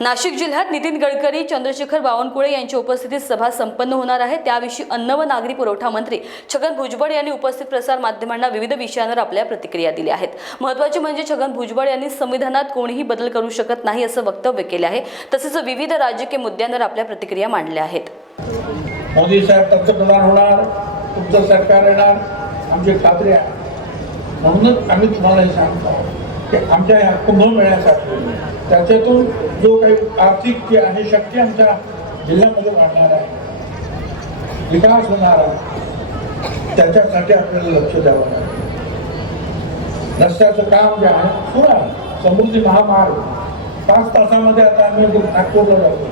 नाशिक जिल्ह्यात नितीन गडकरी चंद्रशेखर बावनकुळे यांच्या उपस्थितीत सभा संपन्न होणार आहे. त्याविषयी अन्न व नागरी पुरवठा मंत्री छगन भुजबळ यांनी उपस्थित प्रसार माध्यमांना विविध विषयांवर आपल्या प्रतिक्रिया दिल्या आहेत. महत्त्वाचे म्हणजे छगन भुजबळ यांनी संविधानात कोणीही बदल करू शकत नाही असं वक्तव्य केले आहे. तसेच विविध राजकीय मुद्द्यांवर आपल्या प्रतिक्रिया मांडल्या आहेत. मोदी साहेब पंतप्रधान होणार तुमचं सरकार येणार आमची खात्री आहे म्हणूनच आम्ही तुम्हाला हे सांगतो आमच्या या कुंभमेळ्यासाठी. त्याच्यातून जो काही आर्थिक जे आहे शक्ती आमच्या जिल्ह्यामध्ये वाढणार आहे. विकास होणार आहे. त्याच्यासाठी आपल्याला लक्ष द्यावं लागेल. रस्त्याचं काम जे आहे सुरू आहे. समृद्धी महामार्ग. पाच तासामध्ये आता आम्ही नागपूरला जातो.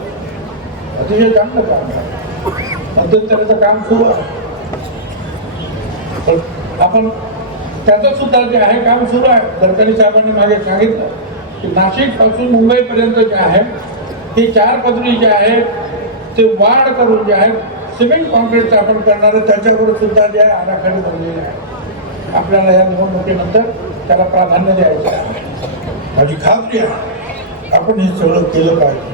अतिशय चांगलं काम आहे. मध्यंतरीचं काम सुरू आहे. आपण त्याचं सुद्धा जे आहे काम सुरू आहे. गडकरी साहेबांनी मागे सांगितलं की नाशिकपासून मुंबईपर्यंत जे आहे हे चार पदरी जे आहे ते वाढ करून जे आहे सिमेंट कॉन्क्रीट आपण करणार त्याच्यावर सुद्धा जे आहे आराखडे झालेले आहे आपल्याला या निवडणुकीनंतर त्याला प्राधान्य द्यायचं आहे. माझी खात्री आहे आपण हे सगळं केलं पाहिजे.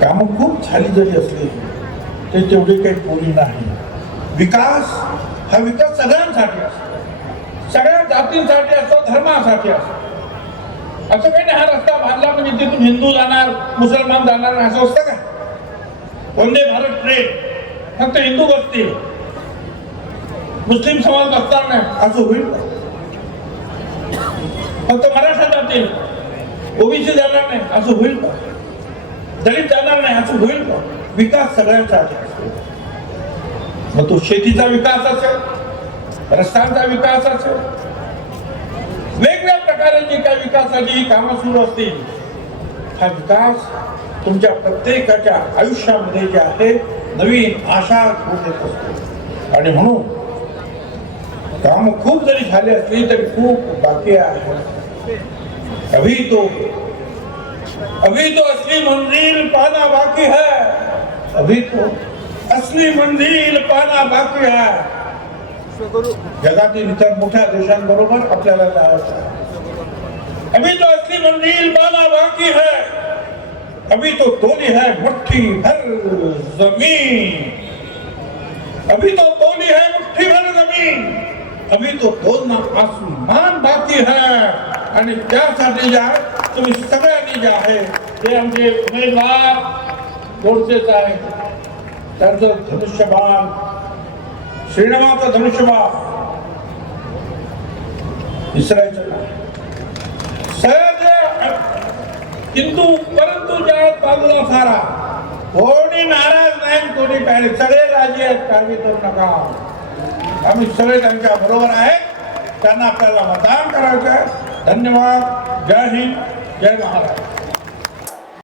कामं खूप झाली जरी असली ते तेवढी काही पुरी नाही. विकास हा विकास सगळ्यांसाठी असतो. सगळ्या जातींसाठी असतो धर्मासाठी असतो असं काही नाही हा रस्ता बांधला म्हणजे तिथून हिंदू जाणार मुसलमान जाणार असं असतं का? वंदे भारत ट्रेन. फक्त हिंदू बसतील. मुस्लिम समाज बसणार नाही. असं होईल? फक्त मराठा जातील. ओबीसी जाणार नाही असं होईल का? दलित जाणार नाही असं होईल का? विकास सगळ्यांचा असतो. मग तो शेतीचा विकास असेल रस्त्यांचा विकास असेल. वेगवेगळ्या प्रकारे जी काही विकासाची कामं सुरू असतील हा विकास तुमच्या प्रत्येकाच्या आयुष्यामध्ये जे आहे नवीन आशा घेऊन असतो. आणि म्हणून काम खूप जरी झाले असली तरी खूप बाकी आहे. अभी तो अभी तो असली मंजिल पाना बाकी है. अभी तो असली मंजिल पाना बाकी है. जगातील इतर मोठ्या देशांबरोबर आपल्याला जायचं अभी तो असली मंजिल पाना बाकी है अभी तो तोली है मुट्ठी भर जमीन. अभी तो तोली है मुट्ठी भर जमीन. अभी तो तोलना आसमान बाकी है. आणि त्यासाठी ज्या तुम्ही सगळ्यांनी जे आहे ते आमचे उमेदवार गोडसेच आहे त्यांचं धनुष्यबाण श्रीरामाचं धनुष्यबाण. विसरायचं सहज किंतु परंतु ज्या बाजूला सारा कोणी नाराज नाही कोणी काय सगळे राजी आहेत काळजी करू नका. आम्ही सगळे त्यांच्या बरोबर आहेत. त्यांना आपल्याला मतदान करायचं आहे. धन्यवाद. जय हिंद. जय महाराज